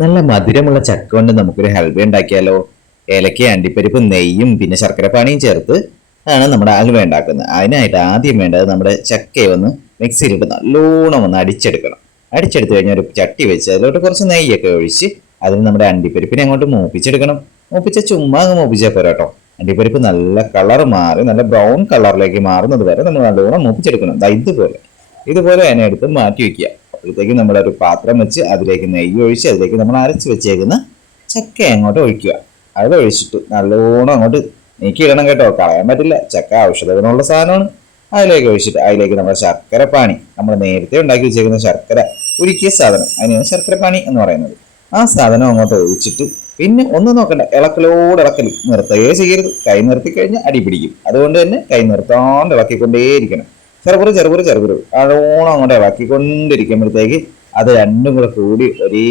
നല്ല മധുരമുള്ള ചക്ക കൊണ്ട് നമുക്കൊരു ഹൽവ ഉണ്ടാക്കിയാലോ? ഏലക്ക, അണ്ടിപ്പരിപ്പ്, നെയ്യും പിന്നെ ശർക്കരപ്പാനിയും ചേർത്ത് ആണ് നമ്മുടെ ഹൽവ ഉണ്ടാക്കുന്നത്. അതിനായിട്ട് ആദ്യം വേണ്ടത് നമ്മുടെ ചക്കയെ ഒന്ന് മിക്സിയിലിട്ട് നല്ലോണം ഒന്ന് അടിച്ചെടുക്കണം. അടിച്ചെടുത്ത് കഴിഞ്ഞാൽ ഒരു ചട്ടി വെച്ച് അതിലോട്ട് കുറച്ച് നെയ്യൊക്കെ ഒഴിച്ച് അതിന് നമ്മുടെ അണ്ടിപ്പരിപ്പിനെ അങ്ങോട്ട് മൂപ്പിച്ചെടുക്കണം. ചുമ്മാ അങ്ങ് മൂപ്പിച്ചാൽ പോരാ കേട്ടോ. അണ്ടിപ്പരിപ്പ് നല്ല കളർ മാറി നല്ല ബ്രൗൺ കളറിലേക്ക് മാറുന്നത് വരെ നമ്മൾ നല്ലോണം മൂപ്പിച്ചെടുക്കണം. ഇതുപോലെ ഇതുപോലെ അതിനെ എടുത്ത് മാറ്റി വെക്കുക. അപ്പോഴത്തേക്കും നമ്മളൊരു പാത്രം വെച്ച് അതിലേക്ക് നെയ്യ് ഒഴിച്ച് അതിലേക്ക് നമ്മൾ അരച്ച് വെച്ചേക്കുന്ന ചക്ക അങ്ങോട്ട് ഒഴിക്കുക. അത് ഒഴിച്ചിട്ട് നല്ലോണം അങ്ങോട്ട് നീക്കിയിടണം കേട്ടോ, കളയാൻ പറ്റില്ല. ചക്ക ഔഷധ ഗുണമുള്ള സാധനമാണ്. അതിലേക്ക് ഒഴിച്ചിട്ട് അതിലേക്ക് നമ്മുടെ ശർക്കരപ്പാനി, നമ്മൾ നേരത്തെ ഉണ്ടാക്കി വെച്ചേക്കുന്ന ശർക്കര ഉരുക്കിയ സാധനം, അതിനാണ് ശർക്കരപ്പാനി എന്ന് പറയുന്നത്. ആ സാധനം അങ്ങോട്ട് ഒഴിച്ചിട്ട് പിന്നെ ഒന്നും നോക്കണ്ട, ഇളക്കലോട് ഇളക്കൽ നിർത്തുകയേ ചെയ്യരുത്. കൈ നിർത്തി കഴിഞ്ഞാൽ അടി പിടിക്കും. അതുകൊണ്ട് തന്നെ കൈ നിർത്താണ്ട് ഇളക്കിക്കൊണ്ടേയിരിക്കണം. ചെറുപുറ് നല്ലോണം അങ്ങോട്ട് ഇളക്കിക്കൊണ്ടിരിക്കുമ്പോഴത്തേക്ക് അത് രണ്ടും കൂടെ കൂടി ഒരേ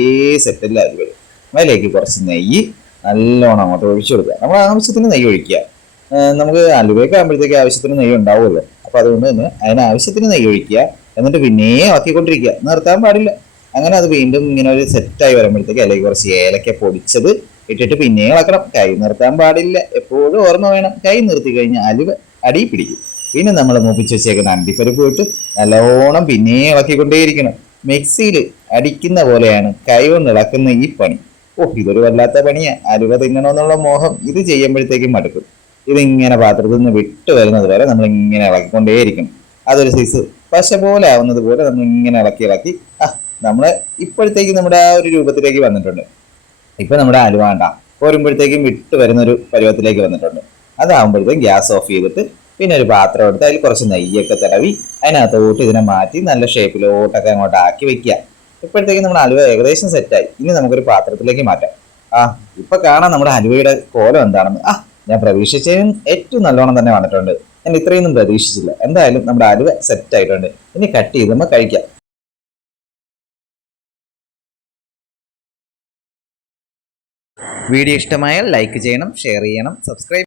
സെറ്റിലായി വരും. അതിലേക്ക് കുറച്ച് നെയ്യ് നല്ലോണം അങ്ങോട്ട് ഒഴിച്ചു കൊടുക്കുക. നമ്മൾ ആവശ്യത്തിന് നെയ്യ് ഒഴിക്കുക. നമുക്ക് അലുവയൊക്കെ ആകുമ്പോഴത്തേക്ക് ആവശ്യത്തിന് നെയ്യ് ഉണ്ടാവുമല്ലോ. അപ്പോൾ അതുകൊണ്ട് തന്നെ അതിന് ആവശ്യത്തിന് നെയ്യ് ഒഴിക്കുക. എന്നിട്ട് പിന്നെ ഇളക്കിക്കൊണ്ടിരിക്കുക, നിർത്താൻ പാടില്ല. അങ്ങനെ അത് വീണ്ടും ഇങ്ങനെ ഒരു സെറ്റായി വരുമ്പോഴത്തേക്ക് അതിലേക്ക് കുറച്ച് ഏലക്ക പൊടിച്ചത് ഇട്ടിട്ട് പിന്നെ ഇളക്കണം. കൈ നിർത്താൻ പാടില്ല, എപ്പോഴും ഓർമ്മ വേണം. കൈ നിർത്തി കഴിഞ്ഞാൽ അലുവ അടി പിടിക്കും. പിന്നെ നമ്മൾ മൂപ്പിച്ച് വെച്ചേക്കുന്ന അണ്ടിപ്പരിപ്പ് ഇട്ട് നല്ലോണം പിന്നെ ഇളക്കിക്കൊണ്ടേയിരിക്കണം. മിക്സിയിൽ അടിക്കുന്ന പോലെയാണ് കൈ കൊണ്ട് ഇളക്കുന്ന ഈ പണി. ഇതൊരു വല്ലാത്ത പണിയാ. അലുവ തിന്നണമെന്നുള്ള മോഹം ഇത് ചെയ്യുമ്പോഴത്തേക്കും മടുക്കും. ഇതിങ്ങനെ പാത്രത്തിൽ നിന്ന് വിട്ട് വരുന്നത് വരെ നമ്മൾ ഇങ്ങനെ ഇളക്കിക്കൊണ്ടേയിരിക്കണം. അതൊരു സൈസ് പശ പോലെ ആവുന്നത് പോലെ നമ്മൾ ഇങ്ങനെ ഇളക്കി നമ്മള് ഇപ്പോഴത്തേക്ക് നമ്മുടെ ആ ഒരു രൂപത്തിലേക്ക് വന്നിട്ടുണ്ട്. ഇപ്പൊ നമ്മുടെ അലുവ പോരുമ്പോഴത്തേക്കും വിട്ട് വരുന്ന ഒരു പരുവത്തിലേക്ക് വന്നിട്ടുണ്ട്. അതാവുമ്പോഴത്തേക്കും ഗ്യാസ് ഓഫ് ചെയ്തിട്ട് പിന്നെ ഒരു പാത്രം എടുത്ത് അതിൽ കുറച്ച് നെയ്യൊക്കെ തടവി അതിനകത്തോട്ട് ഇതിനെ മാറ്റി നല്ല ഷേപ്പിലോട്ടൊക്കെ അങ്ങോട്ട് ആക്കി വെക്കുക. ഇപ്പോഴത്തേക്കും നമ്മുടെ അലുവ ഏകദേശം സെറ്റായി. ഇനി നമുക്കൊരു പാത്രത്തിലേക്ക് മാറ്റാം. ഇപ്പൊ കാണാം നമ്മുടെ അലുവയുടെ കോലം എന്താണെന്ന്. ഞാൻ പ്രതീക്ഷിച്ചതിനും ഏറ്റവും നല്ലോണം തന്നെ വന്നിട്ടുണ്ട്. ഞാൻ ഇത്രയൊന്നും പ്രതീക്ഷിച്ചില്ല. എന്തായാലും നമ്മുടെ അലുവ സെറ്റ് ആയിട്ടുണ്ട്. ഇനി കട്ട് ചെയ്ത് നമ്മൾ കഴിക്കാം. വീഡിയോ ഇഷ്ടമായാൽ ലൈക്ക് ചെയ്യണം, ഷെയർ ചെയ്യണം, സബ്സ്ക്രൈബ്